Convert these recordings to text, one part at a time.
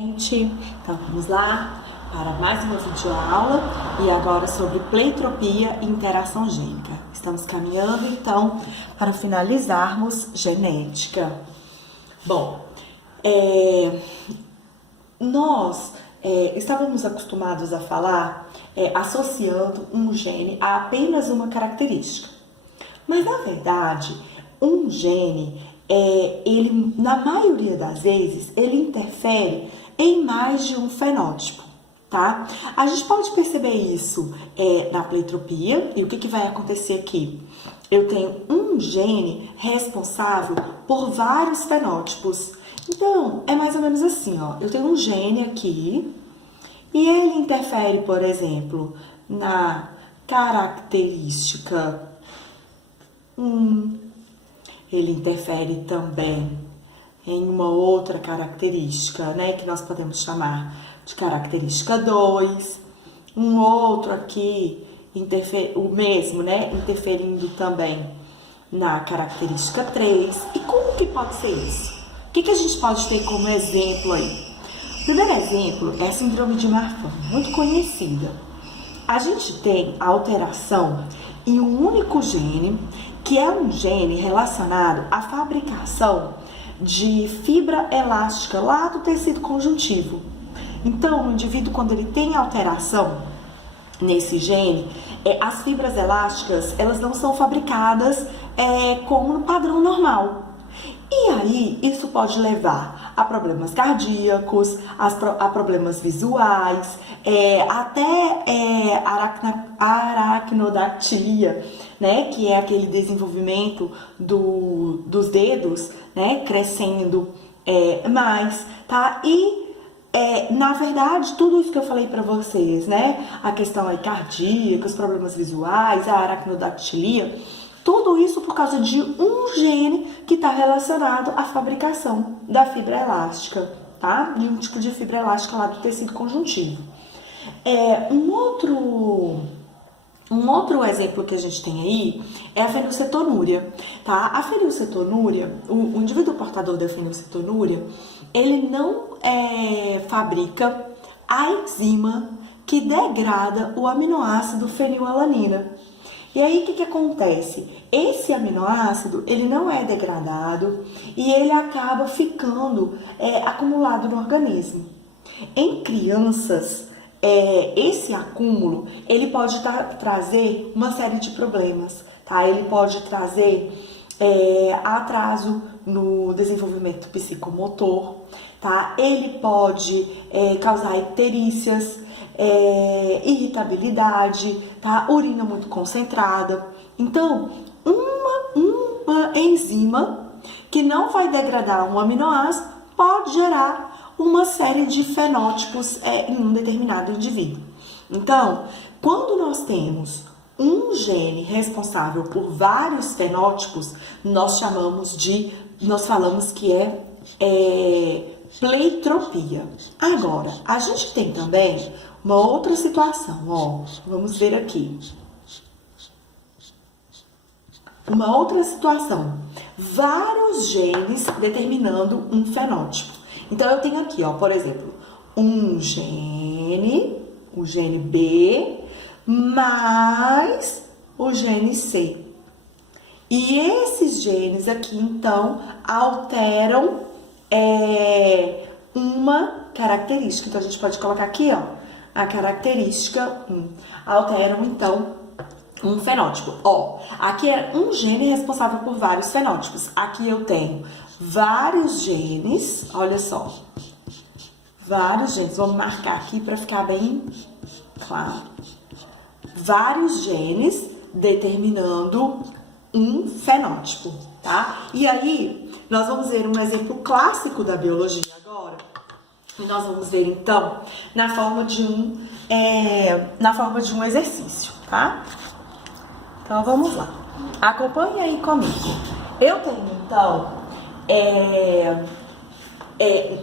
Gente, então vamos lá para mais uma videoaula e agora sobre pleitropia e interação gênica. Estamos caminhando então para finalizarmos genética. Bom, nós estávamos acostumados a falar associando um gene a apenas uma característica, mas na verdade um gene ele, na maioria das vezes, ele interfere em mais de um fenótipo, tá? A gente pode perceber isso na pleitropia. E o que vai acontecer aqui? Eu tenho um gene responsável por vários fenótipos. Então, é mais ou menos assim, ó. Eu tenho um gene aqui e ele interfere, por exemplo, na característica 1. Ele interfere também em uma outra característica, né, que nós podemos chamar de característica 2. Um outro aqui, o mesmo, né, interferindo também na característica 3. E como que pode ser isso? O que a gente pode ter como exemplo aí? O primeiro exemplo é a síndrome de Marfan, muito conhecida. A gente tem a alteração em um único gene, que é um gene relacionado à fabricação de fibra elástica lá do tecido conjuntivo. Então, o indivíduo, quando ele tem alteração nesse gene, as fibras elásticas, elas não são fabricadas como no padrão normal. E aí, isso pode levar a problemas cardíacos, a problemas visuais, até aracnodactia, né? Que é aquele desenvolvimento dos dedos, né? Crescendo mais, tá? E, na verdade, tudo isso que eu falei pra vocês, né? A questão aí cardíaca, os problemas visuais, a aracnodactilia, tudo isso por causa de um gene que está relacionado à fabricação da fibra elástica, tá? De um tipo de fibra elástica lá do tecido conjuntivo. Um outro exemplo que a gente tem aí é a fenilcetonúria, tá? A fenilcetonúria, o indivíduo portador da fenilcetonúria, ele não fabrica a enzima que degrada o aminoácido fenilalanina. E aí, o que acontece? Esse aminoácido, ele não é degradado e ele acaba ficando acumulado no organismo. Em crianças, esse acúmulo, ele pode trazer uma série de problemas, tá? Ele pode trazer atraso no desenvolvimento psicomotor, tá? Ele pode causar icterícias, irritabilidade, tá? Urina muito concentrada. Então, uma enzima que não vai degradar um aminoácido pode gerar uma série de fenótipos em um determinado indivíduo. Então, quando nós temos um gene responsável por vários fenótipos, nós falamos que é pleitropia. Agora, a gente tem também uma outra situação, ó, vamos ver aqui. Uma outra situação, vários genes determinando um fenótipo. Então, eu tenho aqui, ó, por exemplo, um gene, o gene B, mais o gene C. E esses genes aqui, então, alteram uma característica. Então, a gente pode colocar aqui, ó, a característica 1. Alteram, então, um fenótipo. Ó, aqui é um gene responsável por vários fenótipos. Aqui eu tenho vários genes, olha só. Vários genes. Vamos marcar aqui para ficar bem claro. Vários genes determinando um fenótipo, tá? E aí, nós vamos ver um exemplo clássico da biologia agora. E nós vamos ver, então, na forma de um exercício, tá? Então, vamos lá. Acompanhe aí comigo. Eu tenho, então,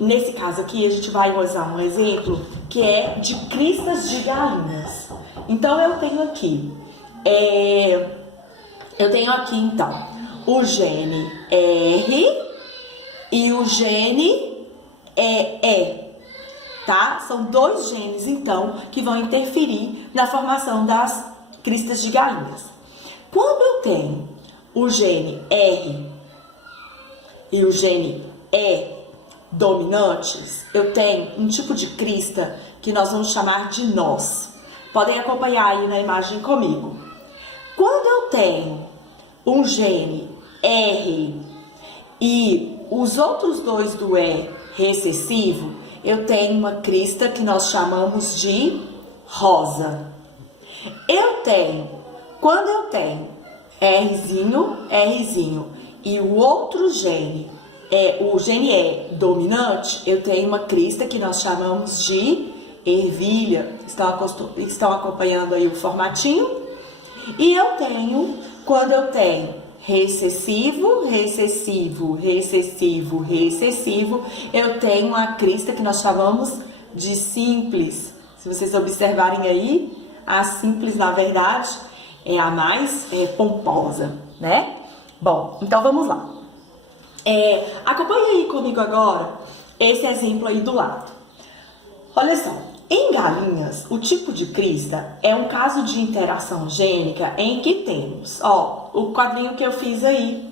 nesse caso aqui, a gente vai usar um exemplo que é de cristas de galinhas. Então, eu tenho aqui, então, o gene R e o gene E. tá? São dois genes, então, que vão interferir na formação das cristas de galinhas. Quando eu tenho o gene R e o gene E dominantes, eu tenho um tipo de crista que nós vamos chamar de nós. Podem acompanhar aí na imagem comigo. Quando eu tenho um gene R e os outros dois do E recessivo, eu tenho uma crista que nós chamamos de rosa. Quando eu tenho Rzinho e o outro gene, o gene E dominante, eu tenho uma crista que nós chamamos de ervilha. Estão acompanhando aí o formatinho? E quando eu tenho recessivo, eu tenho a crista que nós chamamos de simples. Se vocês observarem aí, a simples, na verdade, é a mais pomposa, né? Bom, então vamos lá. Acompanhe aí comigo agora esse exemplo aí do lado. Olha só, em galinhas, o tipo de crista é um caso de interação gênica em que temos, o quadrinho que eu fiz aí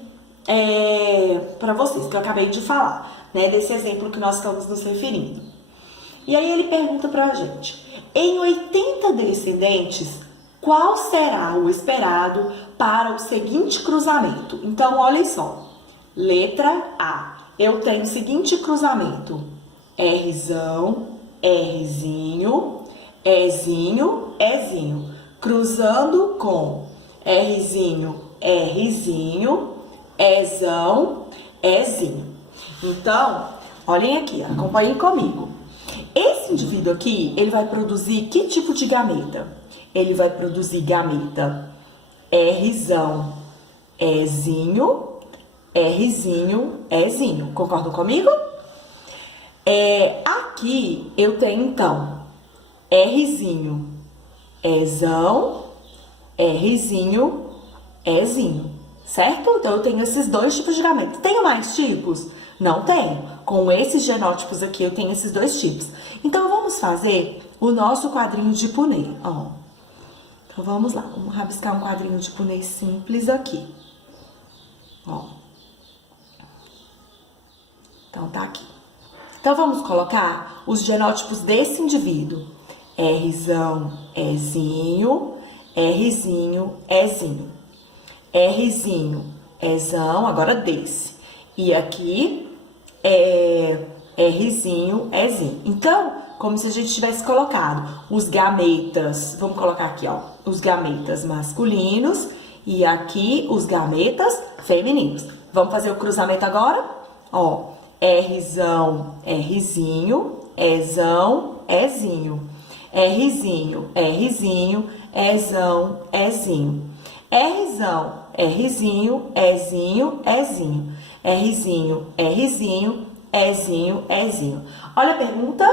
para vocês, que eu acabei de falar, né, desse exemplo que nós estamos nos referindo. E aí ele pergunta pra gente, em 80 descendentes, qual será o esperado para o seguinte cruzamento? Então, olhem só, letra A, eu tenho o seguinte cruzamento, Rzão, Rzinho, Ezinho, Ezinho, cruzando com Rzinho, Rzinho, Ezão, Ezinho. Então, olhem aqui, acompanhem comigo. Esse indivíduo aqui, ele vai produzir que tipo de gameta? Ele vai produzir gameta Rzão, Ezinho, Rzinho, Ezinho. Concordam comigo? Aqui eu tenho então Rzinho, Ezão, Rzinho, Ezinho, certo? Então eu tenho esses dois tipos de gameta. Tenho mais tipos? Não tenho. Com esses genótipos aqui eu tenho esses dois tipos. Então vamos fazer o nosso quadrinho de Punnett. Então vamos lá, vamos rabiscar um quadrinho de Punnett simples aqui. Então tá aqui. Então, vamos colocar os genótipos desse indivíduo. Rzão, Ezinho, Rzinho, Ezinho. Rzinho, Ezão, agora desse. E aqui, Rzinho, Ezinho. Então, como se a gente tivesse colocado os gametas, vamos colocar aqui, os gametas masculinos e aqui os gametas femininos. Vamos fazer o cruzamento agora? Rzão, Rzinho, Ezão, Ezinho. Rzinho, Rzinho, Ezão, Ezinho. Rzão, Rzinho, Ezinho, Ezinho. Rzinho, Rzinho, Ezinho, Ezinho. Olha a pergunta.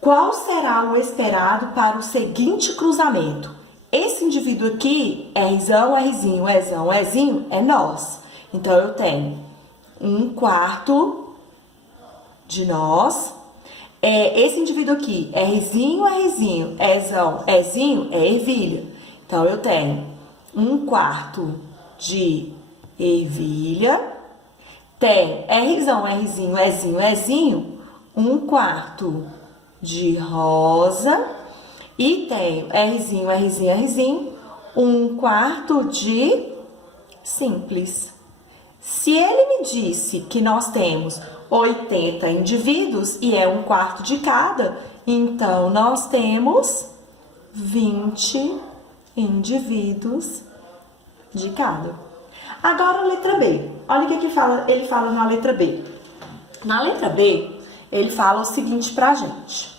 Qual será o esperado para o seguinte cruzamento? Esse indivíduo aqui, Rzão, Rzinho, Ezão, Ezinho, é nós. Então, eu tenho 1/4 de nós. Esse indivíduo aqui, Rzinho, Rzinho, Ezão, Ezinho, é ervilha. Então, eu tenho 1/4 de ervilha. Tenho Rzão, Rzinho, Ezinho, Ezinho, 1/4 de rosa. E tenho Rzinho, Rzinho, Rzinho, 1/4 de simples. Se ele me disse que nós temos 80 indivíduos e é 1/4 de cada, então nós temos 20 indivíduos de cada. Agora a letra B. Olha o que ele fala na letra B. Na letra B, ele fala o seguinte pra gente.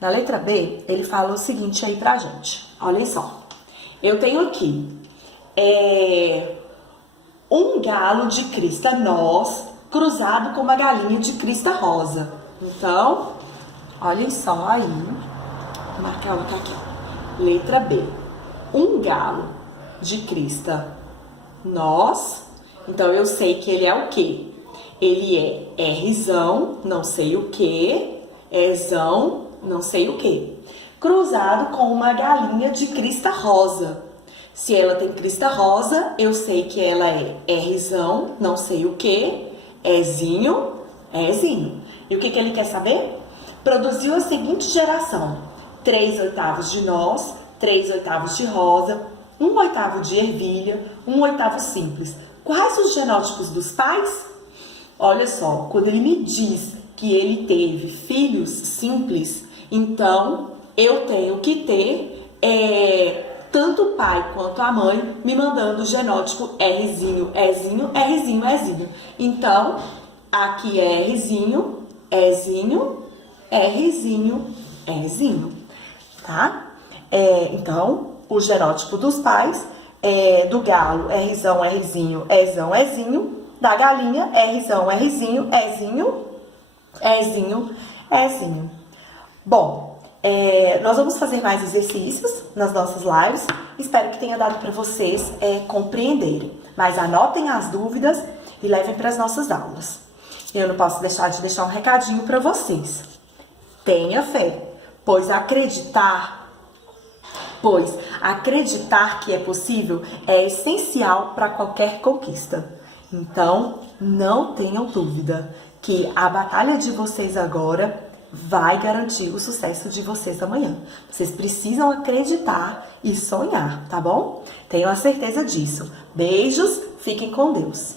Na letra B, ele fala o seguinte aí pra gente. Olhem só. Eu tenho aqui um galo de crista noz cruzado com uma galinha de crista rosa. Então, olhem só aí. Vou marcar aqui. Letra B. Um galo de crista noz. Então, eu sei que ele é o quê? Ele é Rzão, não sei o que, Ezão, não sei o que. Cruzado com uma galinha de crista rosa. Se ela tem crista rosa, eu sei que ela é Rzão, não sei o que, Ezinho, Ezinho. E o que ele quer saber? Produziu a seguinte geração: 3/8 de noz, 3/8 de rosa, 1/8 de ervilha, 1/8 simples. Quais os genótipos dos pais? Olha só, quando ele me diz que ele teve filhos simples, então eu tenho que ter tanto o pai quanto a mãe me mandando o genótipo Rzinho, Ezinho, Rzinho, Ezinho. Então, aqui é Rzinho, Ezinho, Rzinho, Ezinho, tá? Então, o genótipo dos pais do galo, Rzão, Rzinho, Ezão, Ezinho. Da galinha, Rzão, Rzinho, Ezinho, Ezinho, Ezinho. Bom, nós vamos fazer mais exercícios nas nossas lives. Espero que tenha dado para vocês compreenderem. Mas anotem as dúvidas e levem para as nossas aulas. Eu não posso deixar de deixar um recadinho para vocês. Tenha fé, pois acreditar que é possível é essencial para qualquer conquista. Então, não tenham dúvida que a batalha de vocês agora vai garantir o sucesso de vocês amanhã. Vocês precisam acreditar e sonhar, tá bom? Tenham a certeza disso. Beijos, fiquem com Deus.